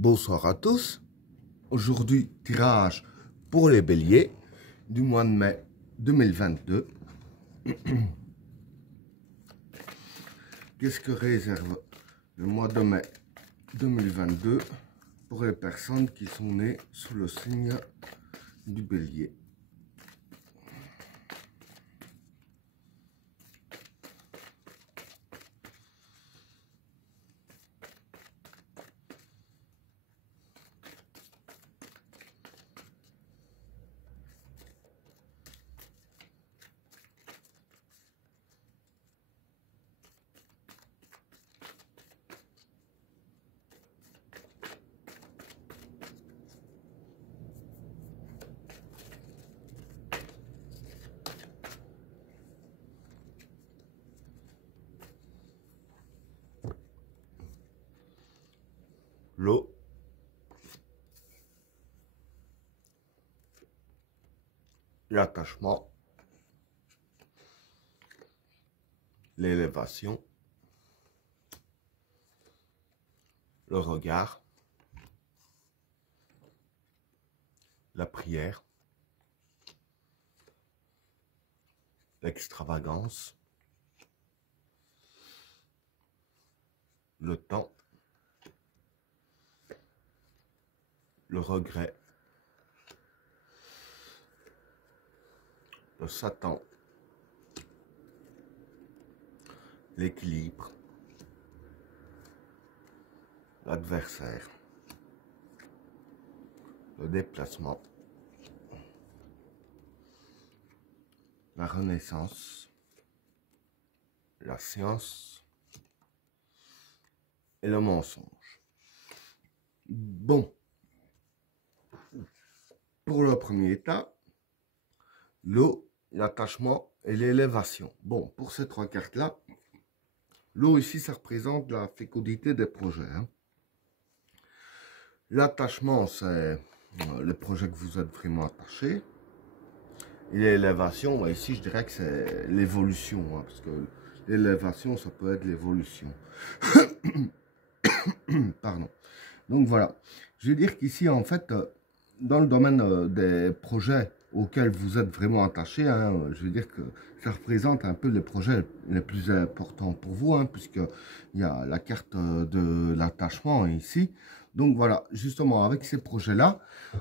Bonsoir à tous. Aujourd'hui, tirage pour les béliers du mois de mai 2022. Qu'est-ce que réserve le mois de mai 2022 pour les personnes qui sont nées sous le signe du bélier? L'eau, l'attachement, l'élévation, le regard, la prière, l'extravagance, le temps, le regret, le Satan, l'équilibre, l'adversaire, le déplacement, la renaissance, la science et le mensonge. Bon, pour le premier état, l'eau, l'attachement et l'élévation. Bon, pour ces trois cartes-là, l'eau ici, ça représente la fécondité des projets. L'attachement, c'est les projets que vous êtes vraiment attachés. Et l'élévation, ici, je dirais que c'est l'évolution, parce que l'élévation, ça peut être l'évolution. Pardon. Donc voilà, je veux dire qu'ici, en fait, dans le domaine des projets auxquels vous êtes vraiment attaché, je veux dire que ça représente un peu les projets les plus importants pour vous, puisqu'il y a la carte de l'attachement ici. Donc voilà, justement, avec ces projets-là,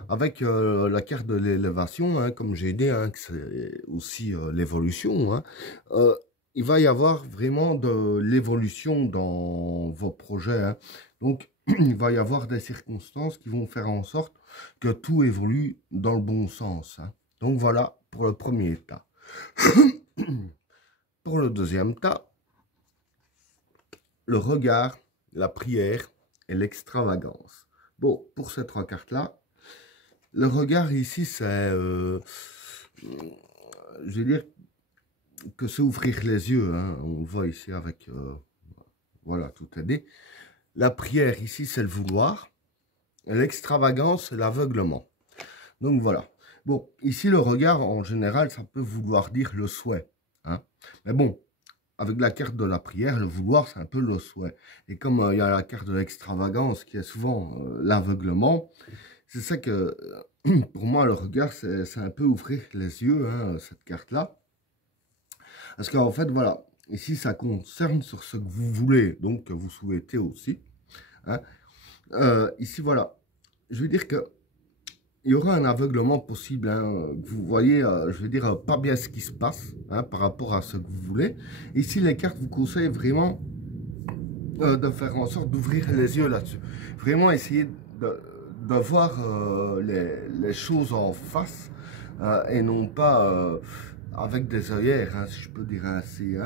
avec la carte de l'élévation, comme j'ai dit, que c'est aussi l'évolution, il va y avoir vraiment de l'évolution dans vos projets. Donc, il va y avoir des circonstances qui vont faire en sorte que tout évolue dans le bon sens. Donc voilà pour le premier tas. Pour le deuxième tas, le regard, la prière et l'extravagance. Bon, pour ces trois cartes-là, le regard ici, c'est, je veux dire, que c'est ouvrir les yeux. On le voit ici avec, voilà, tout est dit. La prière ici, c'est le vouloir. L'extravagance, c'est l'aveuglement. Donc voilà. Bon, ici, le regard, en général, ça peut vouloir dire le souhait. Mais bon, avec la carte de la prière, le vouloir, c'est un peu le souhait. Et comme il y a la carte de l'extravagance, qui est souvent l'aveuglement, c'est ça que, pour moi, le regard, c'est un peu ouvrir les yeux, cette carte-là. Parce qu'en fait, voilà, ici, ça concerne sur ce que vous voulez, donc que vous souhaitez aussi. Ici, voilà, je veux dire que il y aura un aveuglement possible. Vous voyez, je veux dire, pas bien ce qui se passe par rapport à ce que vous voulez. Ici, les cartes vous conseillent vraiment de faire en sorte d'ouvrir les yeux là-dessus. Vraiment essayer de voir les choses en face et non pas avec des œillères, si je peux dire ainsi.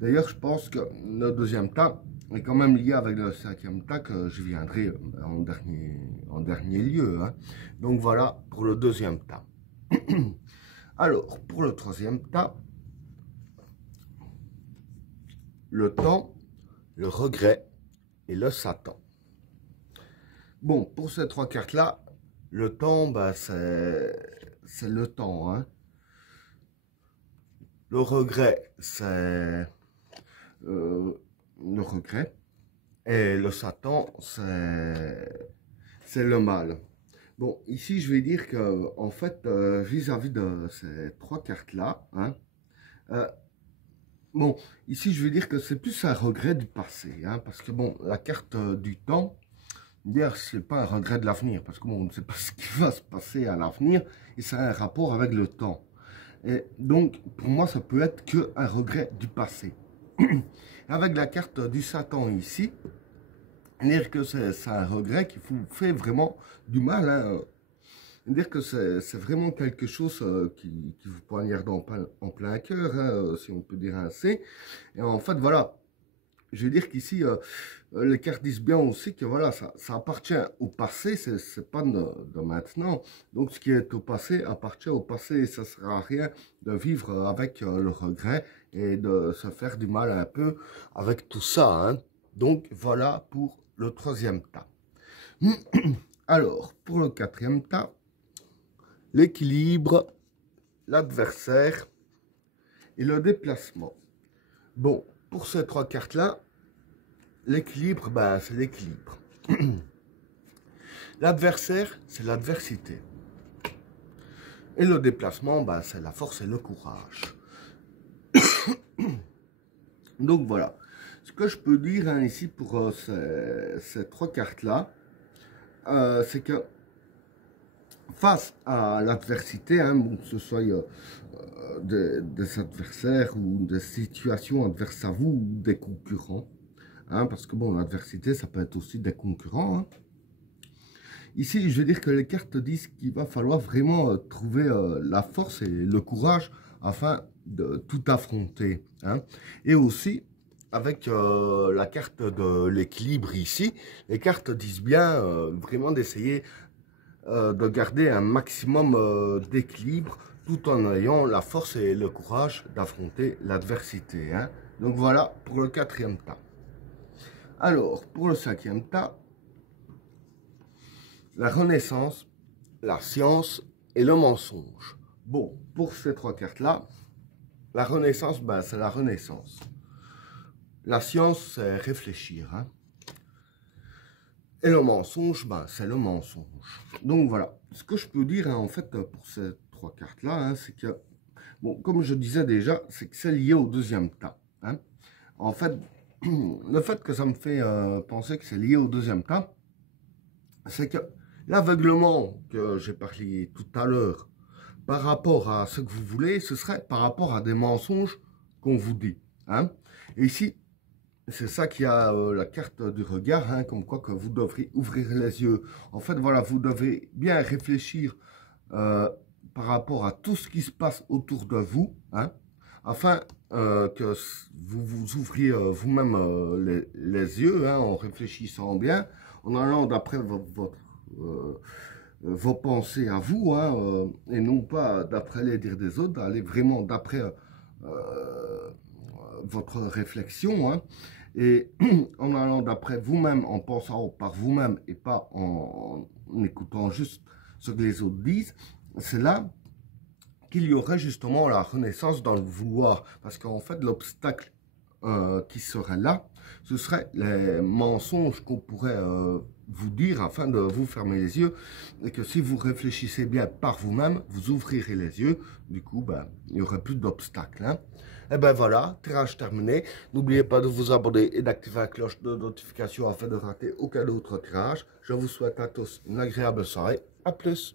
D'ailleurs, je pense que le deuxième tas est quand même lié avec le cinquième tas que je viendrai en dernier lieu. Donc voilà pour le deuxième tas. Alors, pour le troisième tas, le temps, le regret et le Satan. Bon, pour ces trois cartes-là, le temps, c'est le temps. Le regret, c'est le regret. Et le Satan, c'est c'est le mal. Bon, ici, je vais dire que, en fait, vis-à-vis de ces trois cartes-là, hein, euh, bon, ici, je vais dire que c'est plus un regret du passé, hein, parce que, bon, la carte du temps, dire c'est pas un regret de l'avenir, parce que, bon, on ne sait pas ce qui va se passer à l'avenir, et ça a un rapport avec le temps. Et donc, pour moi, ça peut être que un regret du passé. Avec la carte du Satan ici, dire que c'est un regret qui vous fait vraiment du mal, hein. Dire que c'est vraiment quelque chose qui vous poignarde en plein cœur, hein, si on peut dire ainsi. Et en fait, voilà, je veux dire qu'ici, les cartes disent bien aussi que voilà, ça appartient au passé, c'est pas de maintenant. Donc, ce qui est au passé appartient au passé et ça ne sert à rien de vivre avec le regret et de se faire du mal un peu avec tout ça, hein. Donc, voilà pour le troisième tas. Alors, pour le quatrième tas, l'équilibre, l'adversaire et le déplacement. Bon, pour ces trois cartes-là, l'équilibre, ben, c'est l'équilibre. L'adversaire, c'est l'adversité. Et le déplacement, ben, c'est la force et le courage. Donc voilà. Ce que je peux dire hein, ici pour ces trois cartes-là, c'est que face à l'adversité, hein, que ce soit des adversaires ou des situations adverses à vous ou des concurrents, hein, parce que bon, l'adversité, ça peut être aussi des concurrents. Hein. Ici, je veux dire que les cartes disent qu'il va falloir vraiment trouver la force et le courage afin de tout affronter. Hein. Et aussi, avec la carte de l'équilibre ici, les cartes disent bien vraiment d'essayer de garder un maximum d'équilibre tout en ayant la force et le courage d'affronter l'adversité. Hein. Donc voilà pour le quatrième tas. Alors, pour le cinquième tas, la renaissance, la science et le mensonge. Bon, pour ces trois cartes-là, la renaissance, ben, c'est la renaissance. La science, c'est réfléchir. Hein. Et le mensonge, ben, c'est le mensonge. Donc voilà, ce que je peux dire hein, en fait pour ces trois cartes-là, hein, c'est que, bon, comme je disais déjà, c'est que c'est lié au deuxième tas. Hein. En fait, le fait que ça me fait penser que c'est lié au deuxième tas, c'est que l'aveuglement que j'ai parlé tout à l'heure par rapport à ce que vous voulez, ce serait par rapport à des mensonges qu'on vous dit. Hein. Et ici, c'est ça qui a la carte du regard, hein, comme quoi que vous devrez ouvrir les yeux. En fait, voilà, vous devez bien réfléchir par rapport à tout ce qui se passe autour de vous, hein, afin que vous vous ouvriez vous-même les yeux, hein, en réfléchissant bien, en allant d'après vos pensées à vous, hein, et non pas d'après les dires des autres, aller vraiment d'après votre réflexion, hein, et en allant d'après vous-même, en pensant par vous-même et pas en écoutant juste ce que les autres disent, c'est là qu'il y aurait justement la renaissance dans le vouloir. Parce qu'en fait, l'obstacle qui serait là, ce serait les mensonges qu'on pourrait vous dire afin de vous fermer les yeux. Et que si vous réfléchissez bien par vous-même, vous ouvrirez les yeux. Du coup, ben, il n'y aurait plus d'obstacles. Hein. Et ben voilà, tirage terminé. N'oubliez pas de vous abonner et d'activer la cloche de notification afin de rater aucun autre tirage. Je vous souhaite à tous une agréable soirée. À plus.